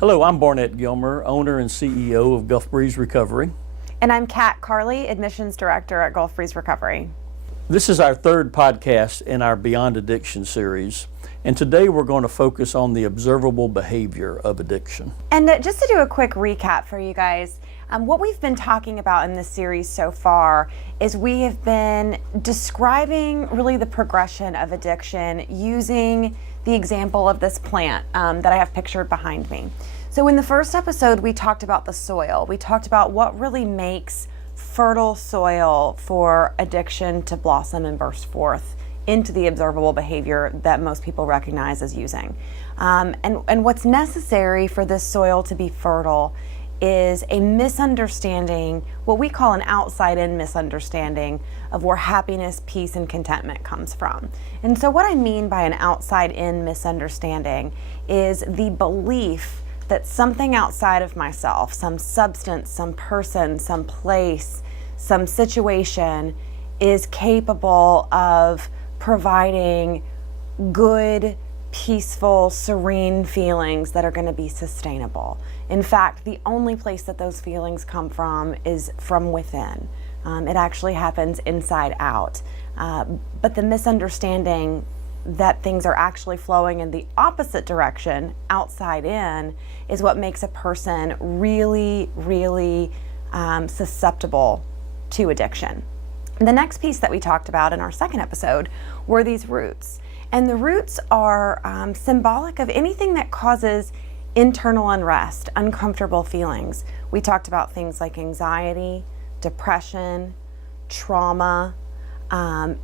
Hello, I'm Barnett Gilmer, owner and CEO of Gulf Breeze Recovery. And I'm Kat Carley, Admissions Director at Gulf Breeze Recovery. This is our third podcast in our Beyond Addiction series, and today we're going to focus on the observable behavior of addiction. And just to do a quick recap for you guys, what we've been talking about in this series so far is we have been describing really the progression of addiction using the example of this plant that I have pictured behind me. So in the first episode, we talked about the soil. We talked about what really makes fertile soil for addiction to blossom and burst forth into the observable behavior that most people recognize as using. And what's necessary for this soil to be fertile is a misunderstanding, what we call an outside-in misunderstanding of where happiness, peace, and contentment comes from. And so what I mean by an outside-in misunderstanding is the belief that something outside of myself, some substance, some person, some place, some situation is capable of providing good, peaceful, serene feelings that are going to be sustainable. In fact, the only place that those feelings come from is from within. It actually happens inside out. But the misunderstanding that things are actually flowing in the opposite direction, outside in, is what makes a person really, really susceptible to addiction. The next piece that we talked about in our second episode were these roots. And the roots are symbolic of anything that causes internal unrest, uncomfortable feelings. We talked about things like anxiety, depression, trauma,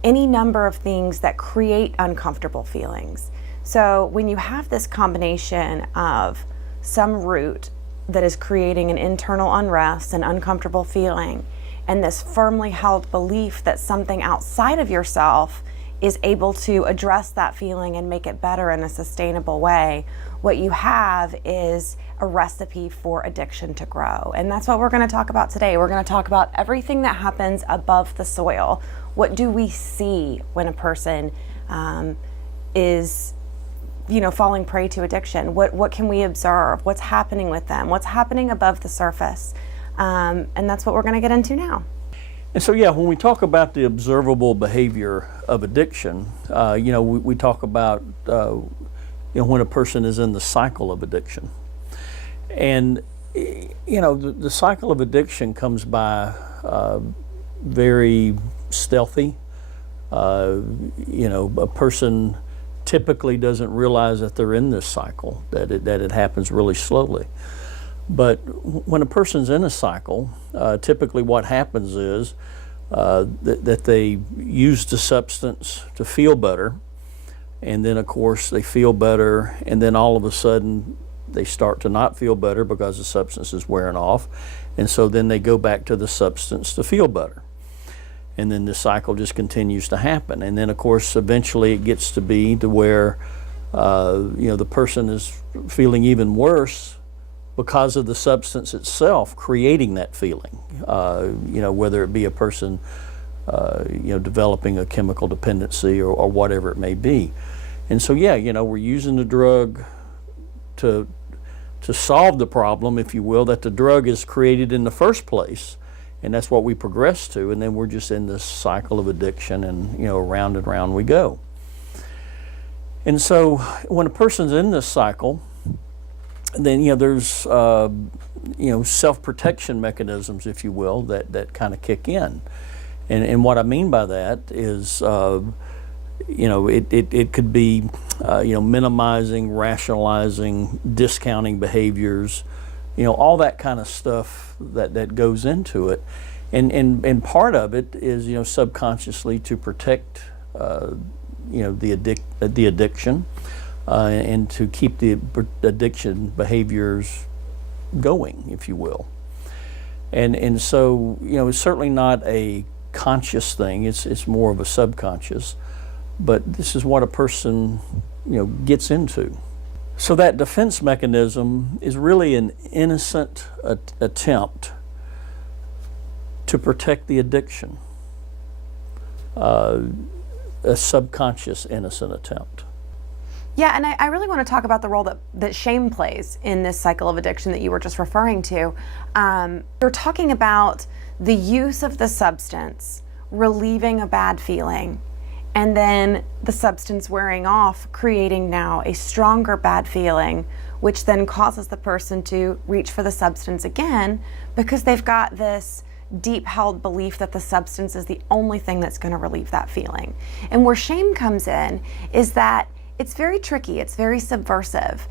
any number of things that create uncomfortable feelings. So when you have this combination of some root that is creating an internal unrest and uncomfortable feeling, and this firmly held belief that something outside of yourself is able to address that feeling and make it better in a sustainable way, what you have is a recipe for addiction to grow. And that's what we're going to talk about today. We're going to talk about everything that happens above the soil. What do we see when a person is falling prey to addiction? What can we observe? What's happening with them? What's happening above the surface? And that's what we're going to get into now. And so, when we talk about the observable behavior of addiction, we talk about, when a person is in the cycle of addiction. And, the cycle of addiction comes by very stealthy. A person typically doesn't realize that they're in this cycle, that it happens really slowly. But when a person's in a cycle, typically what happens is that they use the substance to feel better, and then of course they feel better, and then all of a sudden they start to not feel better because the substance is wearing off, and so then they go back to the substance to feel better. And then the cycle just continues to happen. And then of course eventually it gets to be to where the person is feeling even worse because of the substance itself creating that feeling, whether it be a person, developing a chemical dependency or whatever it may be. And so, we're using the drug to solve the problem, if you will, that the drug is created in the first place. And that's what we progress to. And then we're just in this cycle of addiction and, round and round we go. And so when a person's in this cycle, then there's self-protection mechanisms, if you will, that kind of kick in, and what I mean by that is it could be minimizing, rationalizing, discounting behaviors, all that kind of stuff that goes into it, and part of it is subconsciously to protect the addiction. And to keep the addiction behaviors going, if you will. And so, it's certainly not a conscious thing, it's more of a subconscious, but this is what a person, gets into. So that defense mechanism is really an innocent attempt to protect the addiction, a subconscious innocent attempt. Yeah, and I really want to talk about the role that shame plays in this cycle of addiction that you were just referring to. You're talking about the use of the substance, relieving a bad feeling, and then the substance wearing off, creating now a stronger bad feeling, which then causes the person to reach for the substance again because they've got this deep held belief that the substance is the only thing that's going to relieve that feeling. And where shame comes in is that it's very tricky, it's very subversive.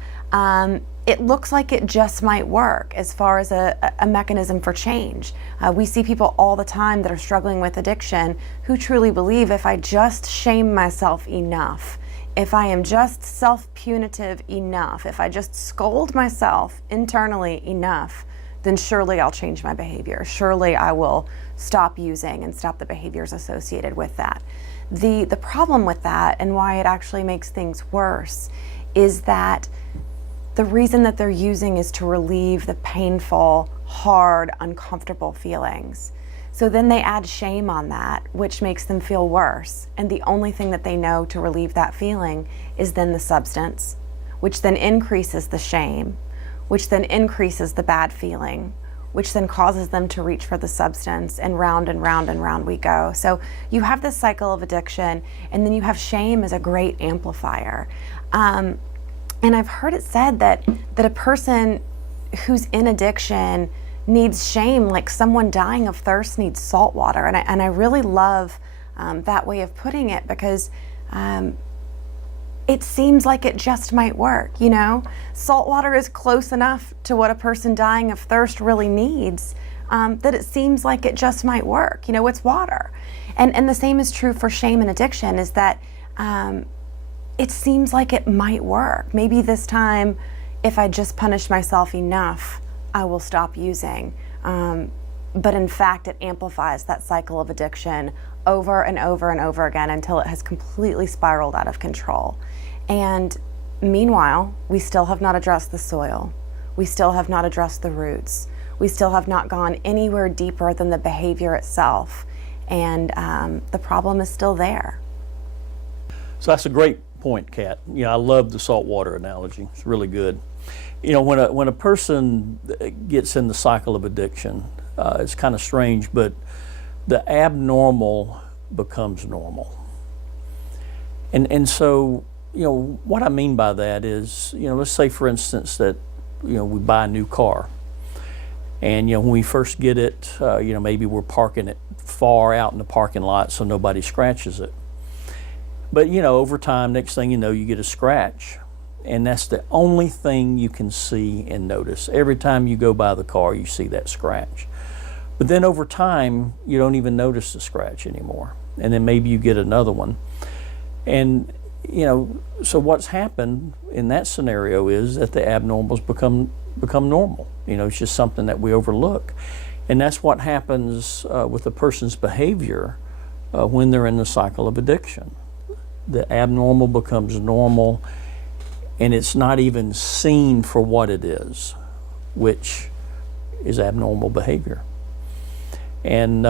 It looks like it just might work as far as a mechanism for change. We see people all the time that are struggling with addiction who truly believe if I just shame myself enough, if I am just self-punitive enough, if I just scold myself internally enough, then surely I'll change my behavior. Surely I will stop using and stop the behaviors associated with that. The problem with that, and why it actually makes things worse, is that the reason that they're using is to relieve the painful, hard, uncomfortable feelings. So then they add shame on that, which makes them feel worse. And the only thing that they know to relieve that feeling is then the substance, which then increases the shame, which then increases the bad feeling, which then causes them to reach for the substance, and round and round and round we go. So you have this cycle of addiction, and then you have shame as a great amplifier. And I've heard it said that a person who's in addiction needs shame like someone dying of thirst needs salt water. And I really love that way of putting it, because it seems like it just might work, you know? Salt water is close enough to what a person dying of thirst really needs, that it seems like it just might work. You know, it's water. And the same is true for shame and addiction, is that it seems like it might work. Maybe this time, if I just punish myself enough, I will stop using. But in fact, it amplifies that cycle of addiction over and over and over again until it has completely spiraled out of control. And meanwhile, we still have not addressed the soil. We still have not addressed the roots. We still have not gone anywhere deeper than the behavior itself. And the problem is still there. So that's a great point, Kat. You know, I love the saltwater analogy. It's really good. You know, when a person gets in the cycle of addiction, it's kind of strange, but the abnormal becomes normal. And so, you know, what I mean by that is, you know, let's say for instance that, you know, we buy a new car. And, you know, when we first get it, you know, maybe we're parking it far out in the parking lot so nobody scratches it. But, you know, over time, next thing you know, you get a scratch. And that's the only thing you can see and notice. Every time you go by the car, you see that scratch. But then over time, you don't even notice the scratch anymore. And then maybe you get another one. And, you know, so what's happened in that scenario is that the abnormals become normal. You know, it's just something that we overlook. And that's what happens with a person's behavior when they're in the cycle of addiction. The abnormal becomes normal, and it's not even seen for what it is, which is abnormal behavior. And,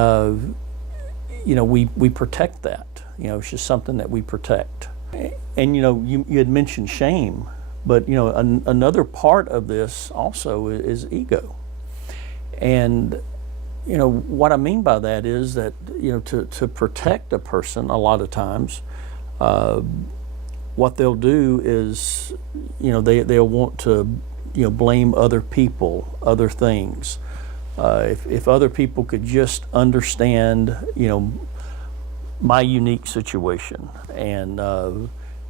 you know, we protect that. You know, it's just something that we protect. And, you know, you had mentioned shame, but, you know, another part of this also is ego. And, you know, what I mean by that is that, you know, to protect a person a lot of times, what they'll do is, you know, they'll want to, you know, blame other people, other things. If other people could just understand, you know, my unique situation and,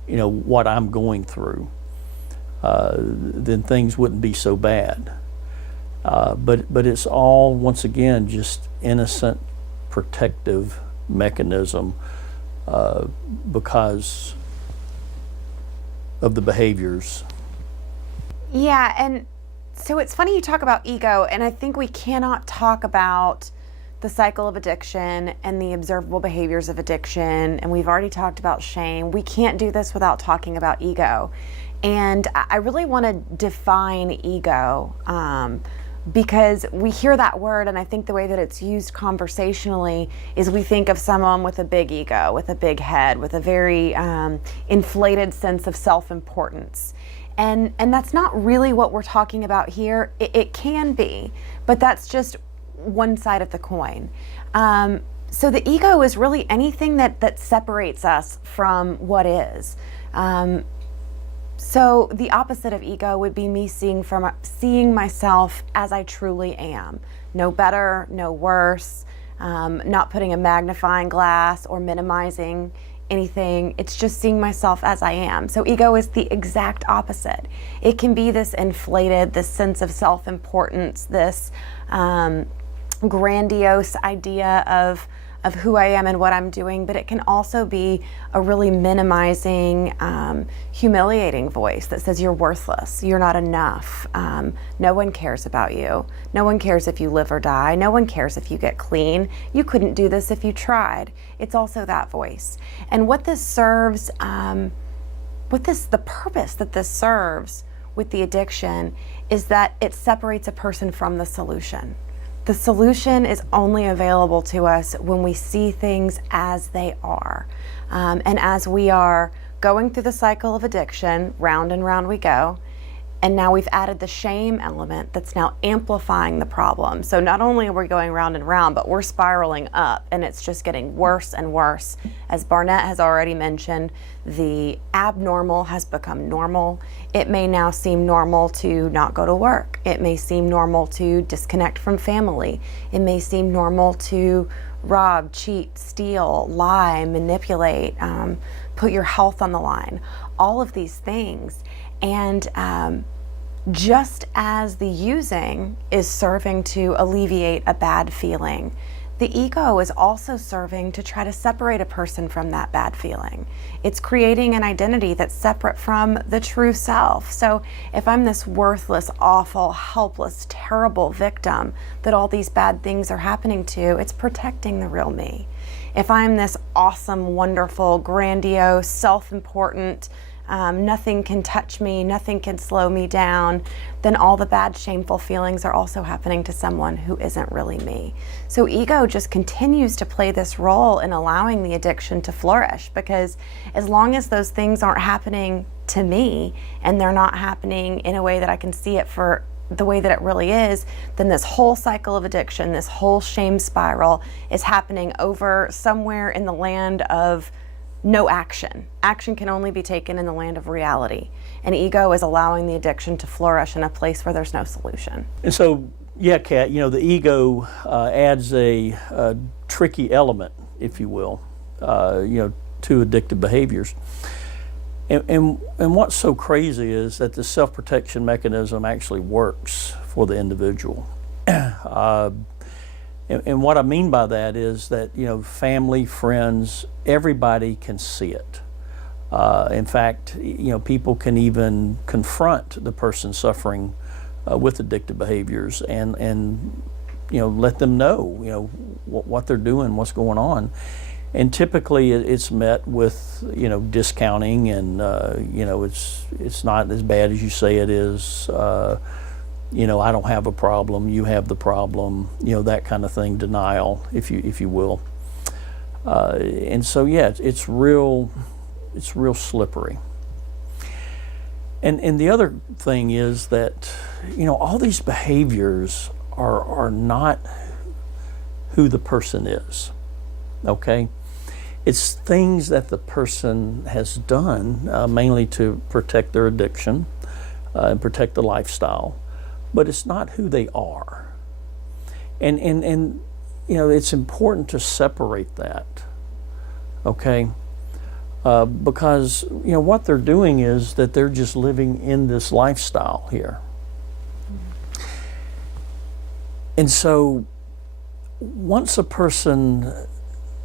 you know, what I'm going through, then things wouldn't be so bad. But it's all, once again, just innocent protective mechanism because of the behaviors. Yeah, and so it's funny you talk about ego, and I think we cannot talk about the cycle of addiction and the observable behaviors of addiction, and we've already talked about shame. We can't do this without talking about ego. And I really want to define ego because we hear that word, and I think the way that it's used conversationally is we think of someone with a big ego, with a big head, with a very inflated sense of self-importance. And that's not really what we're talking about here. It can be, but that's just one side of the coin. So the ego is really anything that separates us from what is. So the opposite of ego would be me seeing myself as I truly am. No better, no worse, not putting a magnifying glass or minimizing anything. It's just seeing myself as I am. So ego is the exact opposite. It can be this inflated, this sense of self-importance, this grandiose idea of who I am and what I'm doing, but it can also be a really minimizing, humiliating voice that says you're worthless, you're not enough, no one cares about you, no one cares if you live or die, no one cares if you get clean, you couldn't do this if you tried. It's also that voice. And what this serves, the purpose that this serves with the addiction is that it separates a person from the solution. The solution is only available to us when we see things as they are. And as we are going through the cycle of addiction, round and round we go, and now we've added the shame element that's now amplifying the problem. So not only are we going round and round, but we're spiraling up, and it's just getting worse and worse. As Barnett has already mentioned, the abnormal has become normal. It may now seem normal to not go to work. It may seem normal to disconnect from family. It may seem normal to rob, cheat, steal, lie, manipulate, put your health on the line. All of these things. And just as the using is serving to alleviate a bad feeling, the ego is also serving to try to separate a person from that bad feeling. It's creating an identity that's separate from the true self. So if I'm this worthless, awful, helpless, terrible victim that all these bad things are happening to, it's protecting the real me. If I'm this awesome, wonderful, grandiose, self-important, nothing can touch me, nothing can slow me down, then all the bad, shameful feelings are also happening to someone who isn't really me. So ego just continues to play this role in allowing the addiction to flourish, because as long as those things aren't happening to me and they're not happening in a way that I can see it for the way that it really is, then this whole cycle of addiction, this whole shame spiral is happening over somewhere in the land of no action. Action can only be taken in the land of reality. And ego is allowing the addiction to flourish in a place where there's no solution. And so, yeah, Kat, the ego adds a tricky element, if you will, to addictive behaviors. And what's so crazy is that the self-protection mechanism actually works for the individual. And what I mean by that is that, family, friends, everybody can see it. In fact, people can even confront the person suffering with addictive behaviors and let them know, what they're doing, what's going on. And typically it's met with, discounting and, it's not as bad as you say it is. I don't have a problem, you have the problem, that kind of thing, denial, if you will. And so, yeah, it's real slippery. And the other thing is that, all these behaviors are not who the person is, okay? It's things that the person has done, mainly to protect their addiction and protect the lifestyle. But it's not who they are. And it's important to separate that, okay? Because, what they're doing is that they're just living in this lifestyle here. And so once a person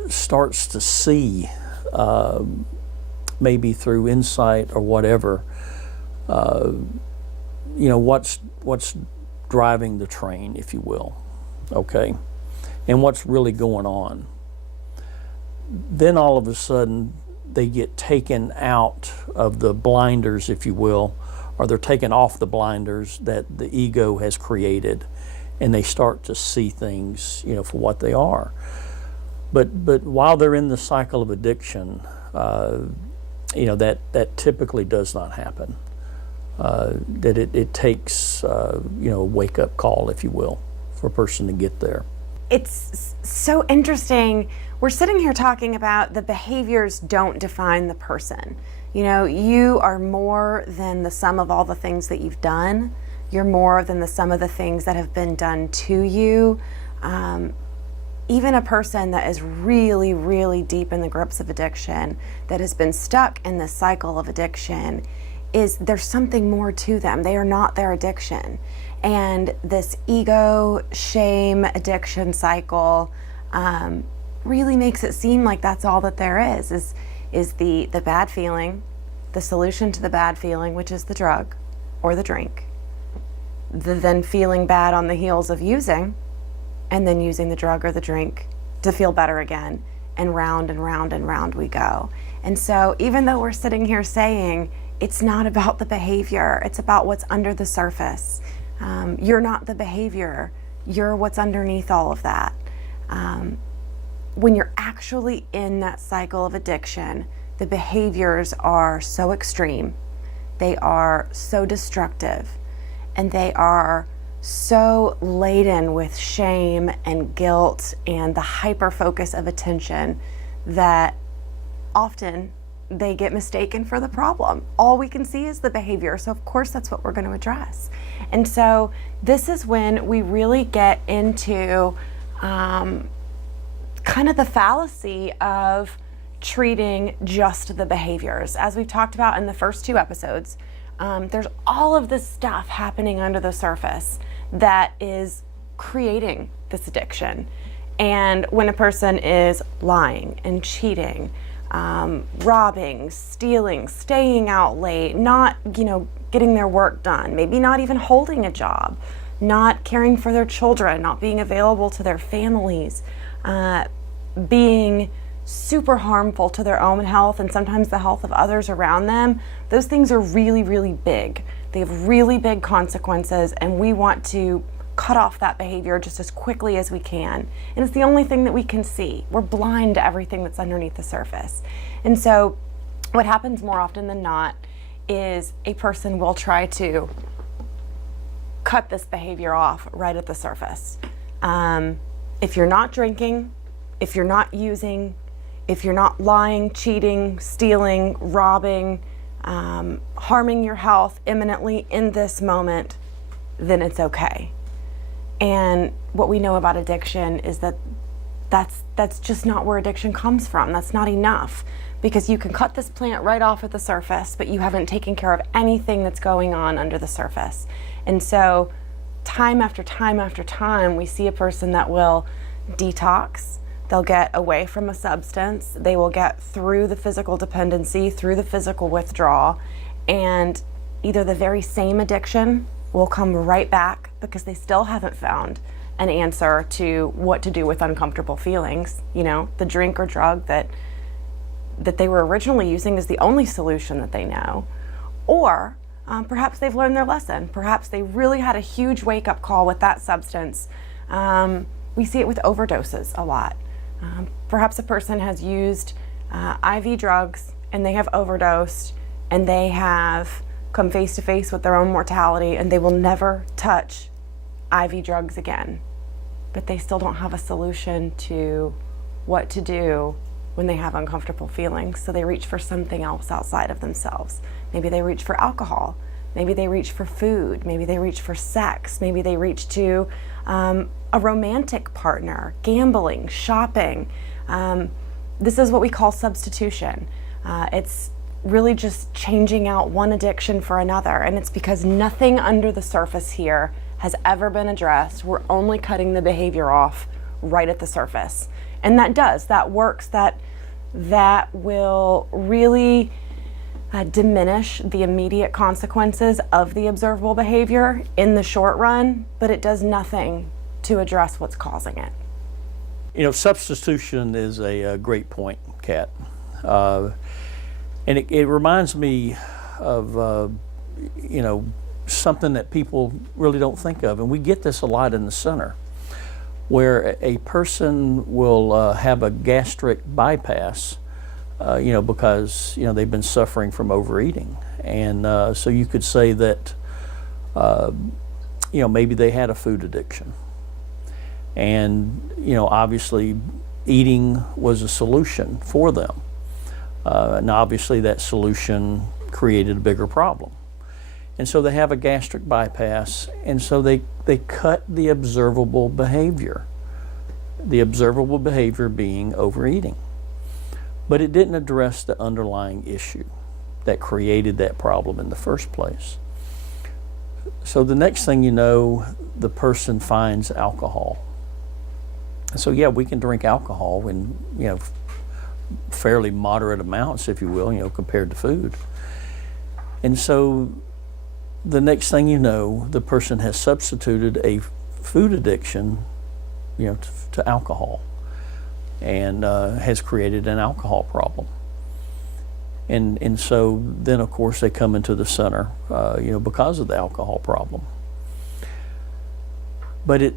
starts to see, maybe through insight or whatever, what's driving the train, if you will, okay, and what's really going on, then all of a sudden they get taken out of the blinders, if you will, or they're taken off the blinders that the ego has created, and they start to see things, for what they are. But while they're in the cycle of addiction, that typically does not happen. That it takes a wake-up call, if you will, for a person to get there. It's so interesting. We're sitting here talking about the behaviors don't define the person. You are more than the sum of all the things that you've done. You're more than the sum of the things that have been done to you. Even a person that is really, really deep in the grips of addiction, that has been stuck in this cycle of addiction, there's something more to them. They are not their addiction. And this ego, shame, addiction cycle really makes it seem like that's all that there is the bad feeling, the solution to the bad feeling, which is the drug or the drink, then feeling bad on the heels of using, and then using the drug or the drink to feel better again, and round and round and round we go. And so even though we're sitting here saying it's not about the behavior, it's about what's under the surface. You're not the behavior, you're what's underneath all of that. When you're actually in that cycle of addiction, the behaviors are so extreme, they are so destructive, and they are so laden with shame and guilt and the hyper focus of attention that often they get mistaken for the problem. All we can see is the behavior, so of course that's what we're going to address. And so this is when we really get into kind of the fallacy of treating just the behaviors. As we've talked about in the first 2 episodes, there's all of this stuff happening under the surface that is creating this addiction. And when a person is lying and cheating, robbing, stealing, staying out late, not, getting their work done, maybe not even holding a job, not caring for their children, not being available to their families, being super harmful to their own health and sometimes the health of others around them, those things are really, really big. They have really big consequences, and we want to cut off that behavior just as quickly as we can. And it's the only thing that we can see. We're blind to everything that's underneath the surface. And so what happens more often than not is a person will try to cut this behavior off right at the surface. If you're not drinking, if you're not using, if you're not lying, cheating, stealing, robbing, harming your health imminently in this moment, then it's okay. And what we know about addiction is that that's just not where addiction comes from. That's not enough, because you can cut this plant right off at the surface, but you haven't taken care of anything that's going on under the surface. And so time after time after time, we see a person that will detox. They'll get away from a substance. They will get through the physical dependency, through the physical withdrawal, and either the very same addiction will come right back because they still haven't found an answer to what to do with uncomfortable feelings. The drink or drug that they were originally using is the only solution that they know. Or perhaps they've learned their lesson. Perhaps they really had a huge wake-up call with that substance. We see it with overdoses a lot. Perhaps a person has used IV drugs and they have overdosed, and they have come face to face with their own mortality, and they will never touch IV drugs again. But they still don't have a solution to what to do when they have uncomfortable feelings, so they reach for something else outside of themselves. Maybe they reach for alcohol, maybe they reach for food, maybe they reach for sex, maybe they reach to a romantic partner, gambling, shopping. This is what we call substitution. It's really just changing out one addiction for another, and it's because nothing under the surface here has ever been addressed. We're only cutting the behavior off right at the surface. And that works, that will really diminish the immediate consequences of the observable behavior in the short run, but it does nothing to address what's causing it. Substitution is a great point, Kat. And it reminds me of, something that people really don't think of, and we get this a lot in the center, where a person will have a gastric bypass, because they've been suffering from overeating, and so you could say that maybe they had a food addiction, and obviously eating was a solution for them, and obviously that solution created a bigger problem. And so they have a gastric bypass, and so they cut the observable behavior. The observable behavior being overeating. But it didn't address the underlying issue that created that problem in the first place. So the next thing you know, the person finds alcohol. So yeah, we can drink alcohol in fairly moderate amounts, if you will, compared to food. And so the next thing you know, the person has substituted a food addiction, to alcohol, and has created an alcohol problem. And so then, of course, they come into the center, because of the alcohol problem. But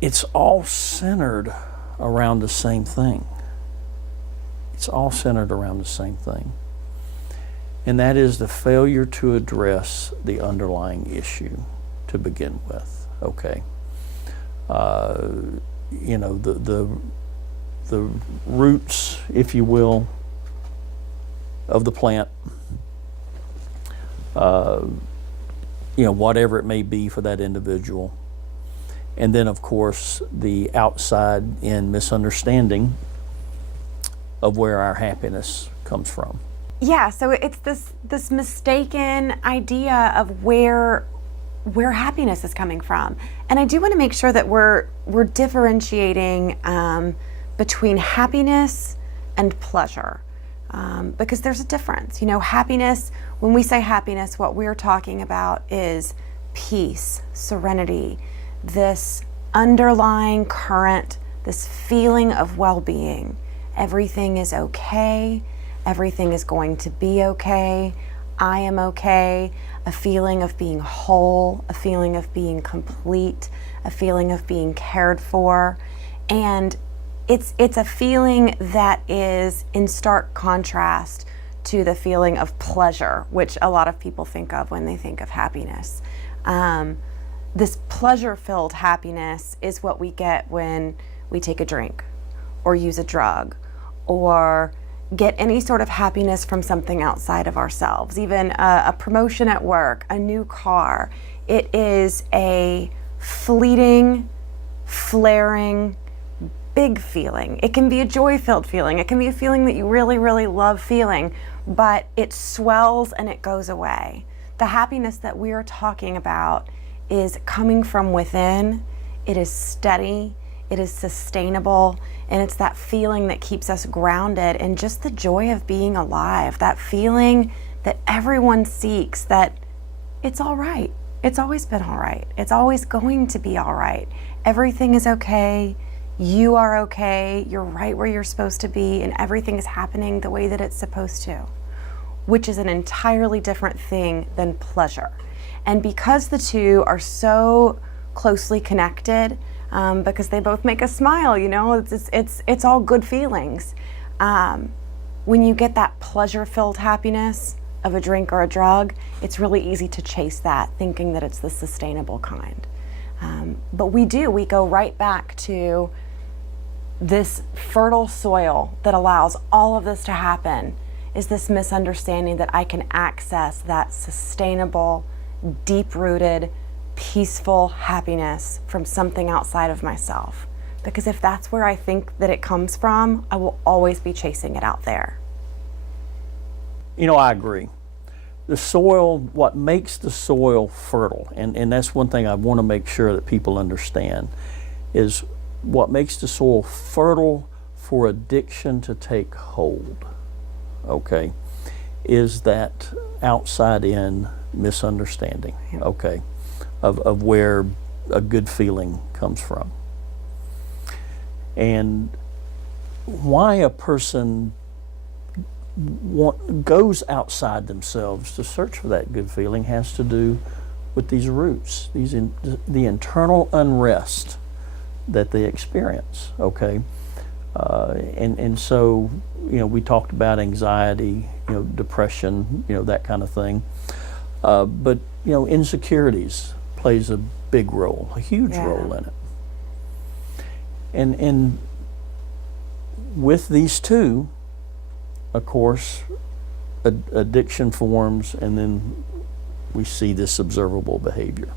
it's all centered around the same thing. It's all centered around the same thing. And that is the failure to address the underlying issue to begin with. Okay. The roots, if you will, of the plant, whatever it may be for that individual. And then, of course, the outside in misunderstanding of where our happiness comes from. Yeah, so it's this mistaken idea of where happiness is coming from. And I do want to make sure that we're differentiating between happiness and pleasure, because there's a difference. Happiness, when we say happiness, what we're talking about is peace, serenity, this underlying current, this feeling of well-being. Everything is okay. Everything is going to be okay. I am okay. A feeling of being whole, a feeling of being complete, a feeling of being cared for. And it's a feeling that is in stark contrast to the feeling of pleasure, which a lot of people think of when they think of happiness. This pleasure-filled happiness is what we get when we take a drink or use a drug or get any sort of happiness from something outside of ourselves, even a promotion at work, a new car. It is a fleeting, flaring, big feeling. It can be a joy-filled feeling. It can be a feeling that you really, really love feeling, but it swells and it goes away. The happiness that we are talking about is coming from within. It is steady. It is sustainable, and it's that feeling that keeps us grounded in just the joy of being alive, that feeling that everyone seeks, that it's all right. It's always been all right. It's always going to be all right. Everything is okay. You are okay. You're right where you're supposed to be, and everything is happening the way that it's supposed to, which is an entirely different thing than pleasure. And because the two are so closely connected, because they both make us smile, it's all good feelings. When you get that pleasure-filled happiness of a drink or a drug, it's really easy to chase that, thinking that it's the sustainable kind. But we go right back to this fertile soil that allows all of this to happen, is this misunderstanding that I can access that sustainable, deep-rooted, peaceful happiness from something outside of myself. Because if that's where I think that it comes from, I will always be chasing it out there. I agree. The soil, what makes the soil fertile, and that's one thing I want to make sure that people understand, is what makes the soil fertile for addiction to take hold, okay, is that outside in misunderstanding, okay, of where a good feeling comes from. And why a person goes outside themselves to search for that good feeling has to do with these roots, the internal unrest that they experience. Okay, and so we talked about anxiety, depression, that kind of thing. But insecurities plays a big role, a huge role in it. And with these two, of course, addiction forms, and then we see this observable behavior.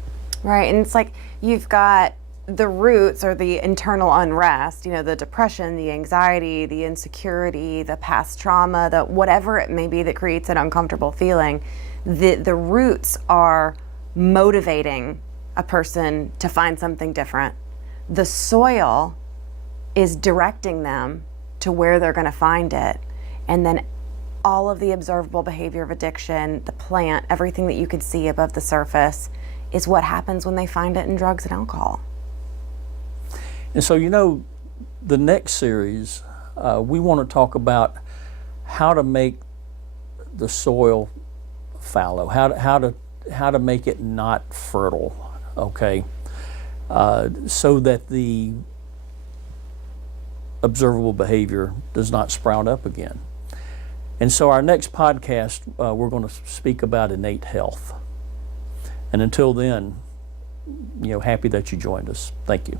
Right, and it's like you've got the roots or the internal unrest, the depression, the anxiety, the insecurity, the past trauma, the whatever it may be that creates an uncomfortable feeling. The roots are motivating a person to find something different. The soil is directing them to where they're going to find it. And then all of the observable behavior of addiction, the plant, everything that you could see above the surface is what happens when they find it in drugs and alcohol. And so, the next series, we want to talk about how to make the soil fallow, how to make it not fertile, okay, so that the observable behavior does not sprout up again. And so our next podcast, we're going to speak about innate health. And until then, happy that you joined us. Thank you.